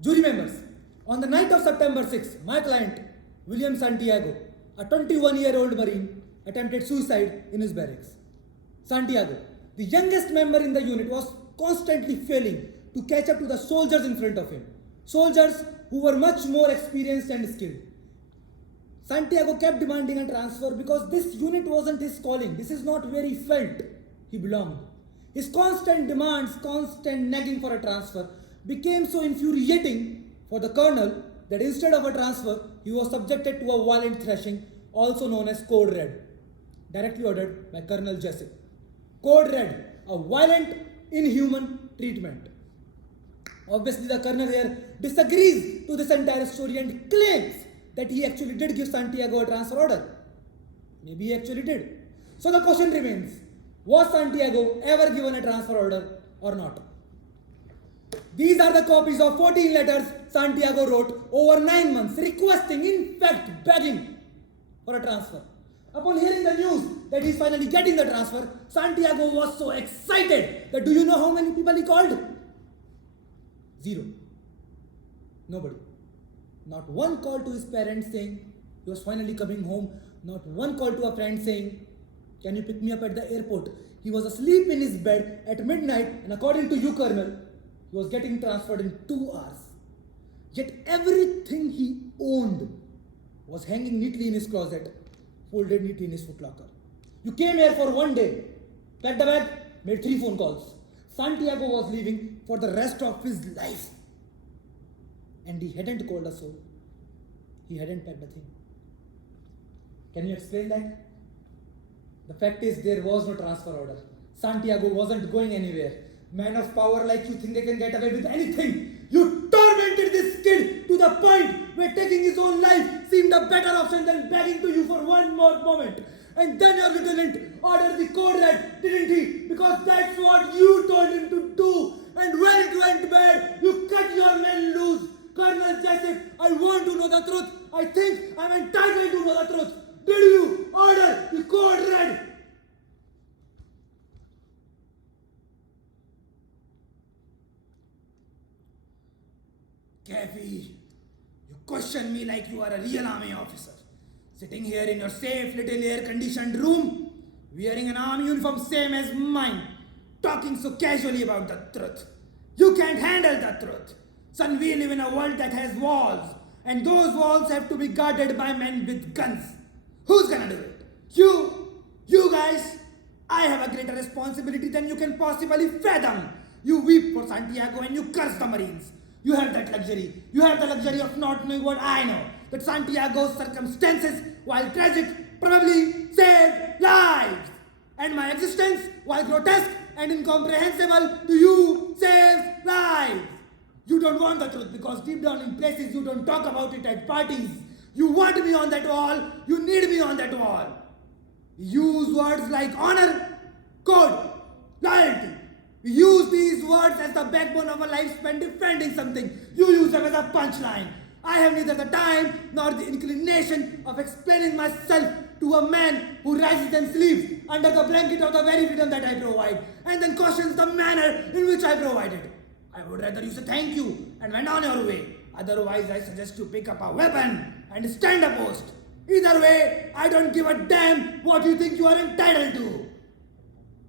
Jury members, on the night of September 6, my client, William Santiago, a 21-year-old Marine, attempted suicide in his barracks. Santiago, the youngest member in the unit, was constantly failing to catch up to the soldiers in front of him. Soldiers who were much more experienced and skilled. Santiago kept demanding a transfer because this unit wasn't his calling. This is not where he felt he belonged. His constant demands, constant nagging for a transfer became so infuriating for the colonel that instead of a transfer, he was subjected to a violent thrashing, also known as Code Red, directly ordered by Colonel Jessep. Code Red, a violent, inhuman treatment. Obviously, the colonel here disagrees to this entire story and claims that he actually did give Santiago a transfer order. Maybe he actually did. So the question remains, was Santiago ever given a transfer order or not? These are the copies of 14 letters Santiago wrote over 9 months, requesting, in fact begging for a transfer. Upon hearing the news that he is finally getting the transfer, Santiago was so excited that do you know how many people he called? 0. Nobody. Not one call to his parents saying he was finally coming home. Not one call to a friend saying, can you pick me up at the airport? He was asleep in his bed at midnight, and according to you, Colonel, he was getting transferred in 2 hours. Yet everything he owned was hanging neatly in his closet, folded neatly in his footlocker. You came here for 1 day, packed the bag, made 3 phone calls. Santiago was leaving for the rest of his life. And he hadn't called a soul. He hadn't packed a thing. Can you explain that? The fact is, there was no transfer order. Santiago wasn't going anywhere. Men of power like you think they can get away with anything. You tormented this kid to the point where taking his own life seemed a better option than begging to you for one more moment. And then your lieutenant ordered the code red, didn't he? Because that's what you told him to do. And when it went bad, you cut your men loose. Colonel Jessep, I want to know the truth. I think I'm entitled to know the truth. Did you order the code red? Kaffee, you question me like you are a real army officer. Sitting here in your safe little air-conditioned room, wearing an army uniform same as mine, talking so casually about the truth. You can't handle the truth. Son, we live in a world that has walls, and those walls have to be guarded by men with guns. Who's gonna do it? You guys. I have a greater responsibility than you can possibly fathom. You weep for Santiago and you curse the Marines. You have that luxury. You have the luxury of not knowing what I know. That Santiago's circumstances, while tragic, probably saved lives. And my existence, while grotesque and incomprehensible to you, saves lives. You don't want the truth because deep down in places you don't talk about it at parties. You want me on that wall. You need me on that wall. Use words like honor, code, loyalty. We use these words as the backbone of a life spent defending something. You use them as a punchline. I have neither the time nor the inclination of explaining myself to a man who rises and sleeps under the blanket of the very freedom that I provide and then cautions the manner in which I provide it. I would rather you say thank you and went on your way. Otherwise, I suggest you pick up a weapon and stand a post. Either way, I don't give a damn what you think you are entitled to.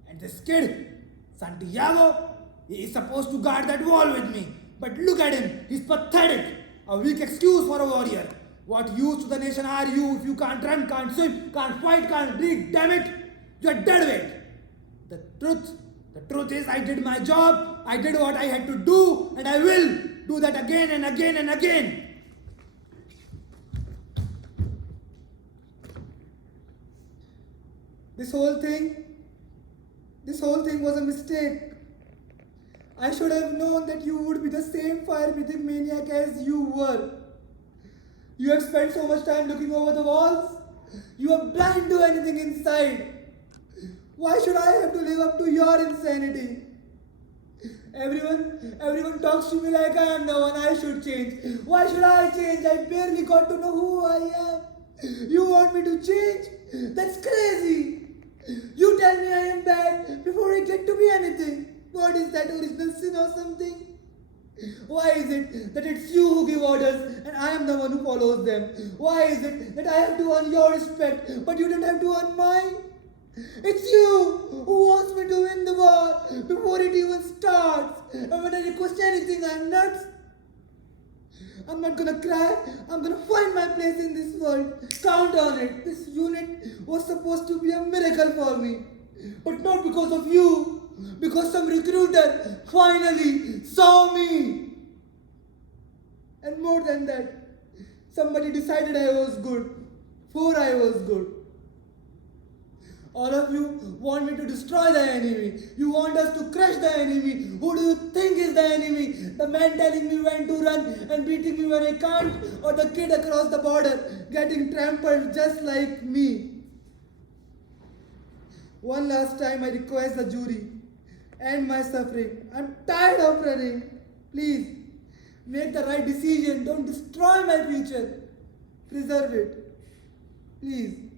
And this kid, Santiago, he is supposed to guard that wall with me. But look at him, he's pathetic. A weak excuse for a warrior. What use to the nation are you if you can't run, can't swim, can't fight, can't breathe? Damn it, you're dead weight. The truth is I did my job, I did what I had to do, and I will do that again and again and again. This whole thing was a mistake. I should have known that you would be the same fire-breathing maniac as you were. You have spent so much time looking over the walls. You are blind to anything inside. Why should I have to live up to your insanity? Everyone talks to me like I am the one I should change. Why should I change? I barely got to know who I am. You want me to change? That's crazy. You tell me I am bad before I get to be anything. What is that, original sin or something? Why is it that it's you who give orders and I am the one who follows them? Why is it that I have to earn your respect but you don't have to earn mine? It's you who wants me to win the war before it even starts. And when I request anything, I'm nuts. I'm not gonna cry. I'm gonna find my place in this world. Count on it. This unit was supposed to be a miracle for me. But not because of you. Because some recruiter finally saw me. And more than that, somebody decided I was good. For I was good. All of you want me to destroy the enemy. You want us to crush the enemy. Who do you think is the enemy? The man telling me when to run and beating me when I can't? Or the kid across the border getting trampled just like me? One last time I request the jury. End my suffering. I'm tired of running. Please, make the right decision. Don't destroy my future. Preserve it. Please.